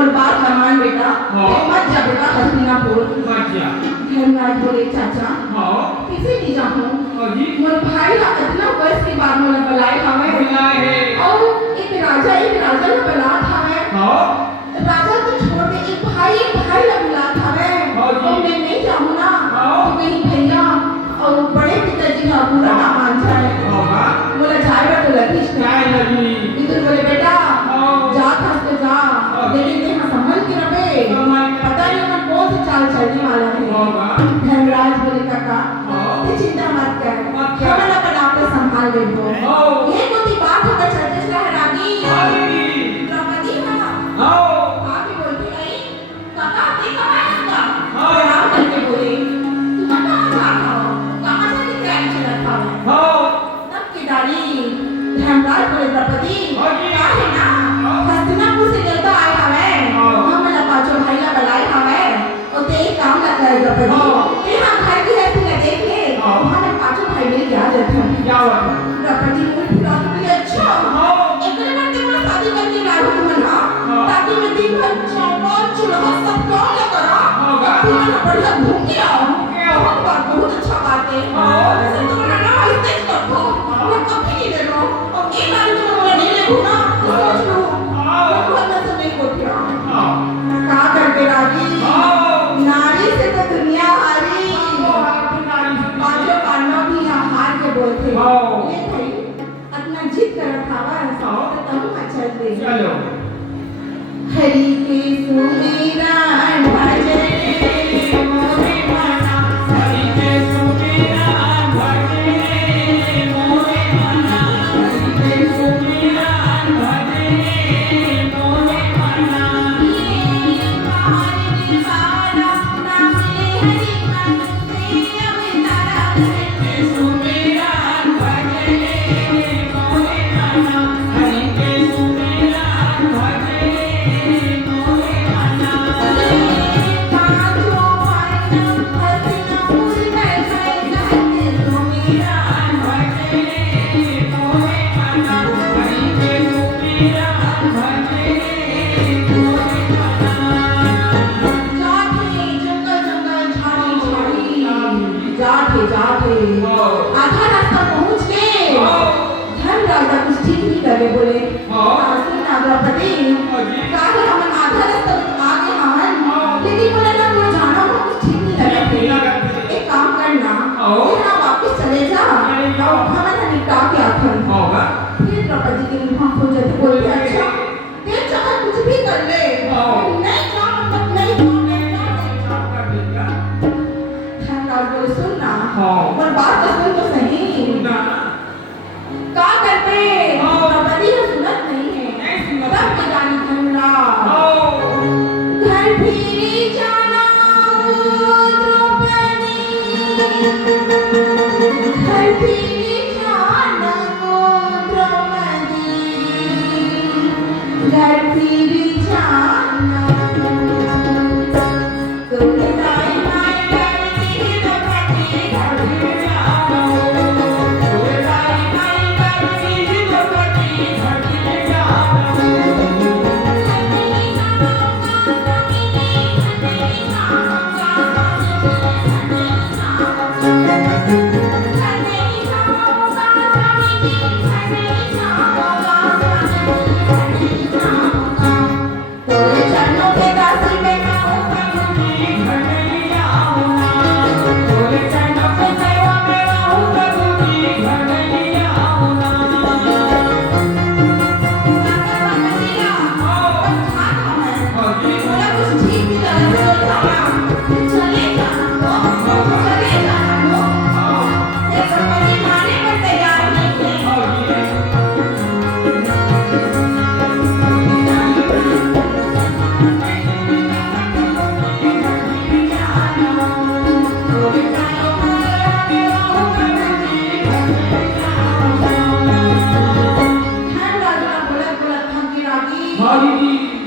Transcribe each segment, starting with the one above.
और बात लमान बेटा मत जा बेटा हस्तिनापुर मत जा धर्मराज बोले चाचा हां कैसे नहीं जाऊं जी मोर भाई का इतना वर्ष के बाद मोला बुलाए हवे बुलाए है और एक राजा ने बुलात हवे हां राजा तो छोड़ दे एक भाई ला बुलात हवे और मैं नहीं जाऊं ना तो कहीं भैया और बड़े पिताजी का पूरा ना मान जाए हां मोला जाए तो लगी जाए लगी इधर बोले बेटा जा था तो जा लेकिन देखा संभल के रहे पता नहीं मैं कौन सी चाल चलने वाला है धर्मराज बोले काका ये चिंता मत कर हम ना पर आप संभाल लेबो ये कोई बात होकर चलते रह रानी द्रौपदी हां आके बोलती आई काका देखा मैं का प्रणाम करके बोले तुम कहां जा रहा हो कहां से क्या चला था तब की दाढ़ी धर्मराज बोले द्रौपदी क्या है ना हस्तिनापुर से देवता आए हवे हम ना पांचों भाई ला बुलाए हवे और ते एक काम ना कर द्रौपदी कि हम घर की हस्ती ना देख ले हम पांचों भाई मिल के आ जाते हैं क्या हुआ द्रौपदी बोली फिर बोली अच्छा एक दिन ते मोला शादी करके लाओ तुम ना ताकि मैं दिन भर चौपट चूल्हा सब काम ना करा फिर मैं बढ़िया घूम के आऊं बहुत अच्छा बात है वैसे तो ना ना इससे करतो मैं कभी नहीं दे लो और एक बार तो मोला नहीं ले घूमा सोच लो बहुत ना समय को क्या का करके राजी नारी से तो दुनिया हारी पांचों पांडव भी हार के बोलते ये भाई अपना जिद कर खावा तो तुम अच्छा दे चलो हरि के सुमिरन भजे मोरे मना हरि के सुमिरन भजे मोरे मना हरि के सुमिरन भजे मोरे मना आधा रास्ता पहुंच गए धर्मराजा कुछ ठीक नहीं करे बोले द्रौपदी काहे हम आधा रास्ता आगे हमन लेकिन बोले ना मुझे जाना हो कुछ ठीक नहीं लगे एक काम करना ना वापस चले जा हमन निपटा के आखन फिर द्रौपदी के मुंह को जब बोलते अच्छा ये चाहे कुछ भी कर ले नहीं जा मत नहीं धर्मराज बोले सुन ना और बात तो सुन तो सही का करते द्रौपदी को सुनत नहीं है तब के जानी धर्मराज घर फिरी जाना द्रौपदी घर फिरी जाना द्रौपदी घर फिरी जाना तुलताई माई करती द्रौपदी घर फिरी जाना तुलताई माई करती द्रौपदी घर फिरी तोरे चरणों के दासी में मैं हूँ प्रभु जी घर नहीं आऊँगा तोरे चरणों के सेवा में मैं हूँ प्रभु जी घर नहीं आऊँगा कुछ ठीक भी लगा चले जाना ये द्रौपदी मारने पर तैयार नहीं है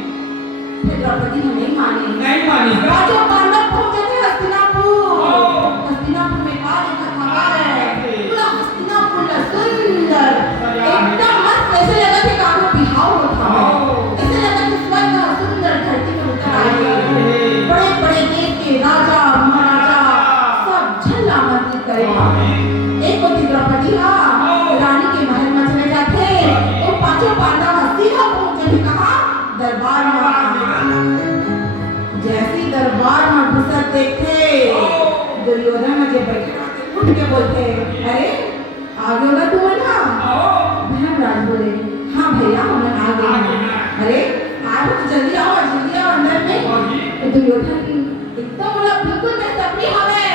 द्रौपदी ने नहीं मानी राजा पांडव पहुंचे थे हस्तिनापुर में आ देखा खबर है पूरा हस्तिनापुर का सुंदर एकदम मस्त ऐसे लगा कि काफी बिहाव था ऐसे लगा कि स्वर्ग का सुंदर धरती दरबार में जैसी दरबार में घुसत देखे दुर्योधन जे बैठे उठ के बोलते अरे आ गए ना तुम ना धर्मराज बोले हाँ भैया हम आ गए अरे आज तो जल्दी आओ अंदर में तो दुर्योधन एकदम बोला बिल्कुल मैं तभी हमें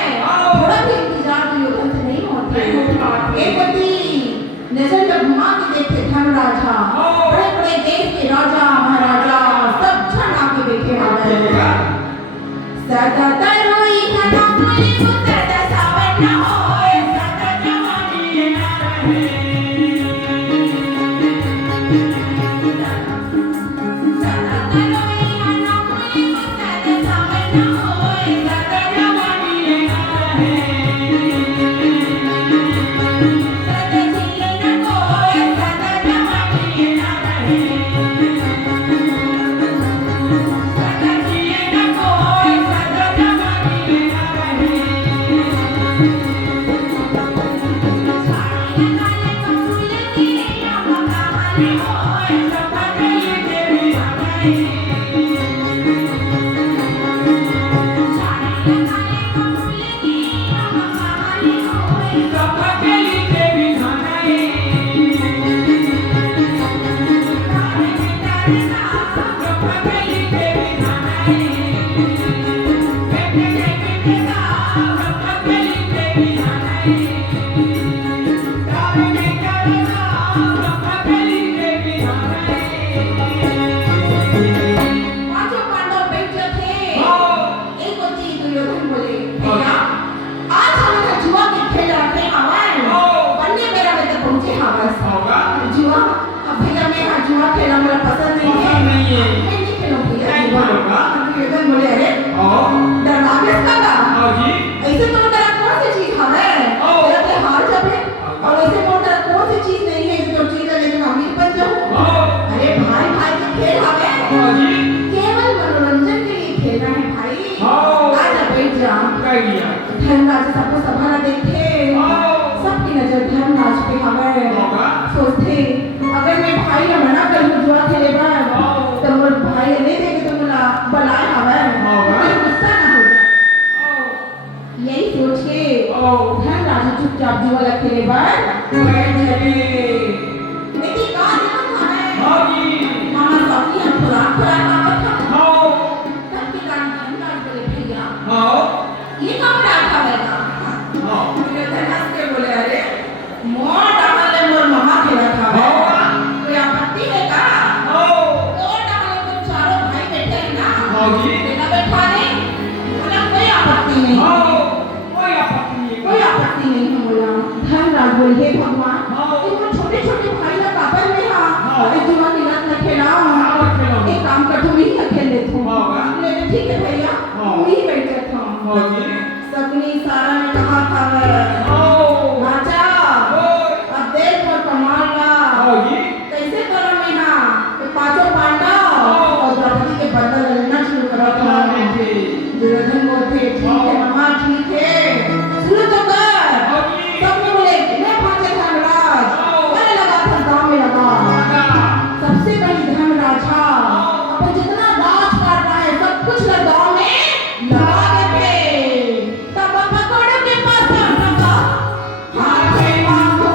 थोड़ा भी इंतजार दुर्योधन से नहीं होता एक बड़ी नजर जब घुमा के देखे धर्मराजा बड़े बड़े देश के राजा महाराजा सब छन आके बैठे हमें सदा तरोई खना मुली सदा सावन न होए सदा जवानी न रहे सदा तरोई खना मुली सदा सावन न होए सदा जवानी न रहे सदा जिए न कोई सदा जवानी न रहे सदा जिए न कोई सदा जवानी न रहे साड़ी काले कपूल की अम्मा काले होए सब गई देवी हमारी साड़ी काले कपूल की अम्मा काले होए सब गई देवी हमारी पांचों पांडव बैठ थे एक बच्ची दुर्योधन बोले भैया आज हम लोग जुआ के खेल रखे हवन बनने मेरा में तक पहुंचे हवस जुआ अब भैया मैं आज जुआ खेलना मेरा पसंद नहीं है मैं नहीं खेलूंगी जुआ दुर्योधन बोले अरे दरबार में इसका ऐसे तो तेरा कौन सी चीज हवे तेरा तो हार जब है और ऐसे तो तेरा कौन सी चीज नहीं है जो चीज है लेकिन अमीर बन जाऊं अरे भाई भाई के खेल हवे केवल मनोरंजन के लिए खेलना है भाई आजा बैठ जा धर्मराज सबको संभाला देखे सबकी नजर धर्मराज पे हवे सोचते अगर मैं भाई ने मना कर दूं जुआ खेले बार तो मोर भाई ने नहीं देखे तो मोला बलाए हवे मुझे गुस्सा ना हो जाए यही सोच के धर्मराज चुपचाप जुआ खेले बार बैठ जाए लेकिन का देखो हमें मामा सभी हम खुराक आवत था तब के कारण धर्मराज बोले भैया ये कब रखा बेटा मुझे धर्मराज के बोले अरे मोर डाले मोर मामा के रखा है कोई आपत्ति है का तो डाले तो चारों भाई बैठे हैं ना बेटा बैठा नहीं बोला कोई आपत्ति नहीं कोई आपत्ति नहीं है बोला धर्मराज बोले हे भगवान इनको छोटे छोटे भाई ना काबर में अरे जुआ की लत न खेलाओ एक काम कर तुम ही खेल लेते हो बोले ठीक है भैया तुम ही बैठ जाता हूँ सबने सारा ने कहा था राजा अब देख पर कमाल ला कैसे करो मैं ना तो पांचों पांडव और द्रौपदी के बदला लेना शुरू करो था दुर्योधन बोलते ठीक है मामा ठीक है सुनो तो कर सबने बोले ले भांजे धर्मराज मैंने लगा था गांव में लगा सबसे पहले धर्मराजा अपन जितना राज करना है सब कुछ गांव में लगा देते तब पकड़ के पास लगा हाथ से मांगो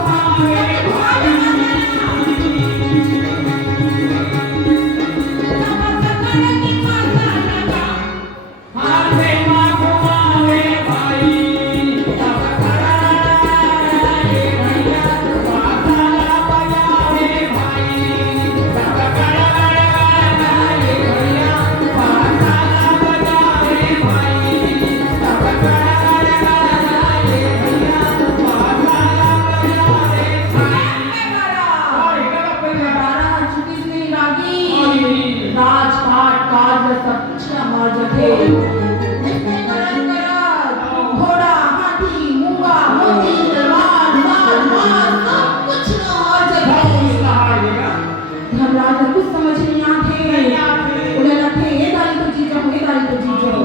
राजपाट काज सब कुछ हमारे